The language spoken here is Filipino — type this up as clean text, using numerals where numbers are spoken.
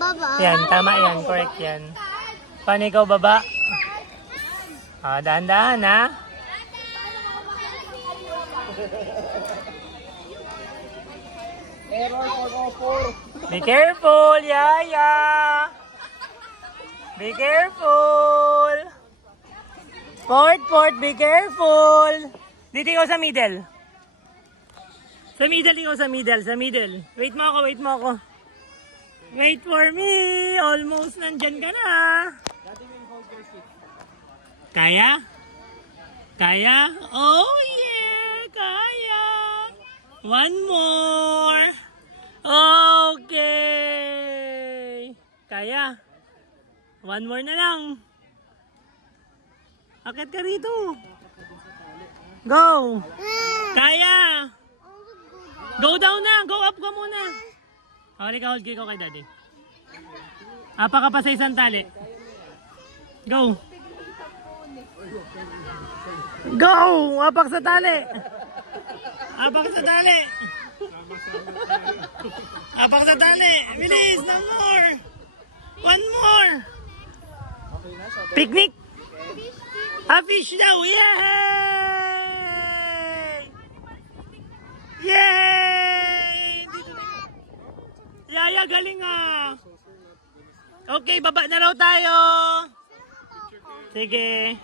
Baba. Yan, tama yan. Correct yan. Paano ikaw baba? Dahan-dahan ha. Error 404. Be careful, Yaya. Be careful. Port, be careful. Dito ikaw sa middle. Sa middle, ikaw sa middle. Wait mo ako. Wait for me. Almost nandyan ka na. Kaya? Kaya? Oh yeah, kaya. One more. Okay. Kaya? One more na lang. Akit ka rito. Go. Kaya. Go down na. Go up ka muna. Hold ko kay daddy. Apa ka pa sa isang tali. Go. Go. Apak sa tali. Apak sa tali. Apak sa tali. Bilis. No more. One more. Picnic. A fish daw. Yay! Yay! Yaya, galing ah. Okay, baba na raw tayo. Sige.